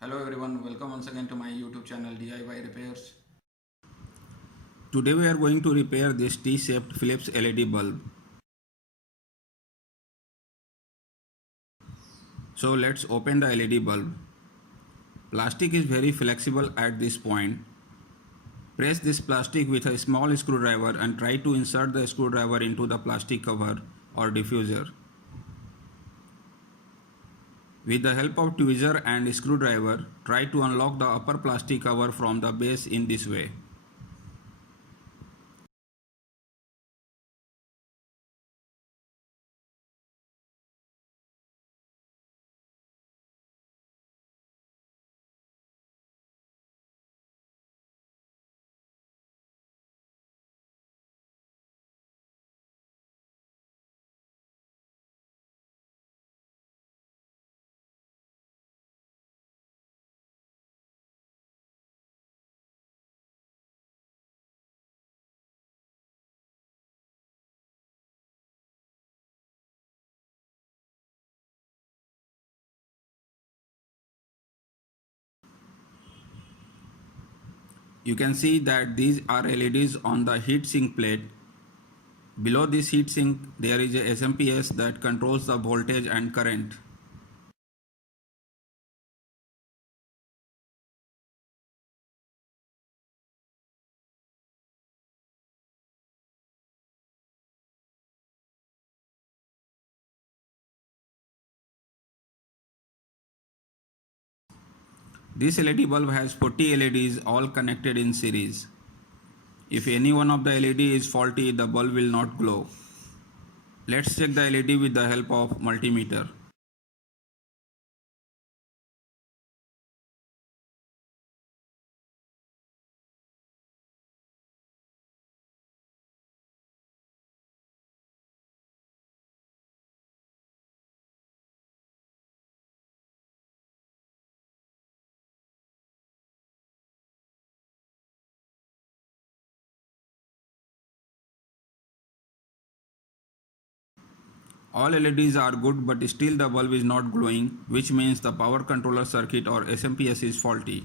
Hello everyone, welcome once again to my YouTube channel DIY Repairs. Today we are going to repair this T-shaped Philips LED bulb. So let's open the LED bulb. Plastic is very flexible at this point. Press this plastic with a small screwdriver and try to insert the screwdriver into the plastic cover or diffuser. With the help of tweezer and screwdriver, try to unlock the upper plastic cover from the base in this way. You can see that these are LEDs on the heatsink plate. Below this heatsink, there is a SMPS that controls the voltage and current. This LED bulb has 40 LEDs all connected in series. If any one of the LED is faulty, the bulb will not glow. Let's check the LED with the help of multimeter. All LEDs are good, but still the bulb is not glowing, which means the power controller circuit or SMPS is faulty.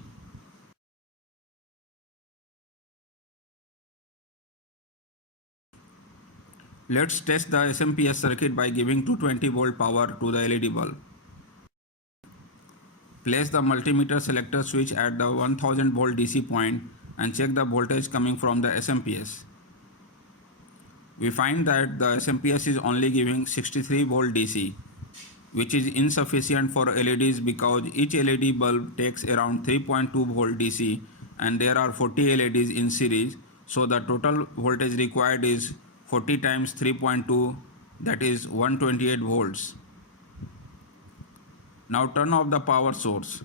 Let's test the SMPS circuit by giving 220 volt power to the LED bulb. Place the multimeter selector switch at the 1000 volt DC point and check the voltage coming from the SMPS. We find that the SMPS is only giving 63 volt DC, which is insufficient for LEDs because each LED bulb takes around 3.2 volt DC and there are 40 LEDs in series, so the total voltage required is 40 times 3.2, that is 128 volts. Now turn off the power source.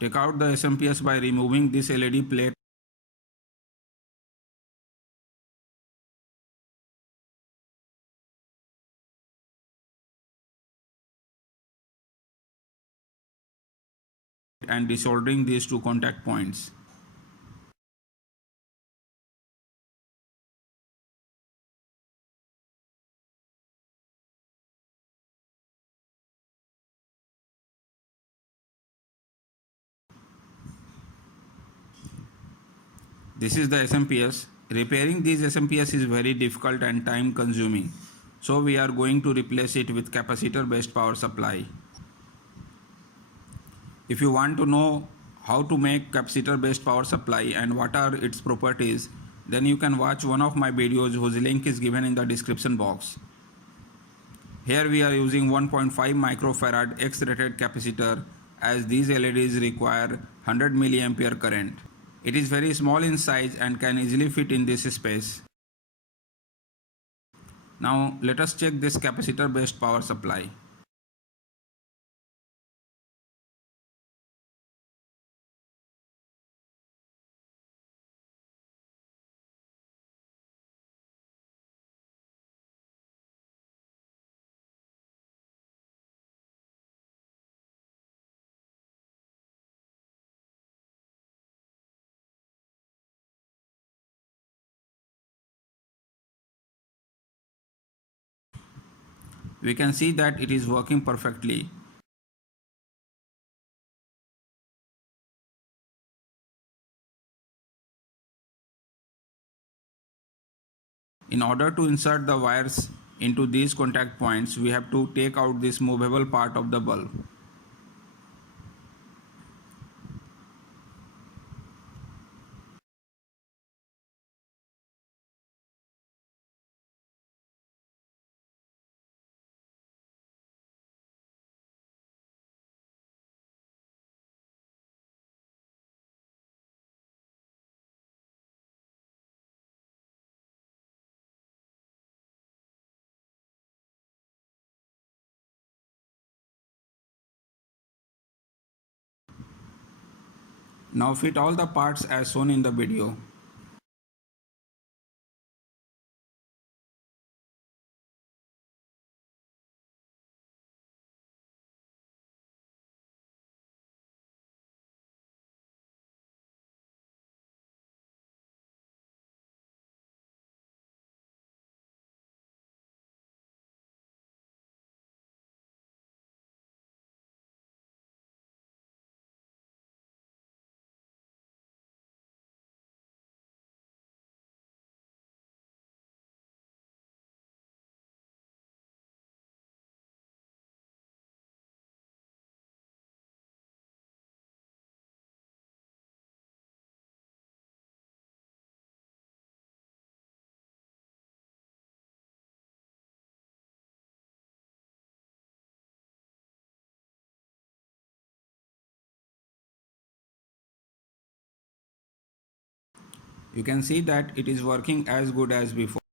Take out the SMPS by removing this LED plate and desoldering these two contact points. This is the SMPS. Repairing these SMPS is very difficult and time consuming. So we are going to replace it with capacitor based power supply. If you want to know how to make capacitor based power supply and what are its properties, then you can watch one of my videos whose link is given in the description box. Here we are using 1.5 microfarad X-rated capacitor as these LEDs require 100 milliampere current. It is very small in size and can easily fit in this space. Now let us check this capacitor based power supply. We can see that it is working perfectly. In order to insert the wires into these contact points, we have to take out this movable part of the bulb. Now fit all the parts as shown in the video. You can see that it is working as good as before.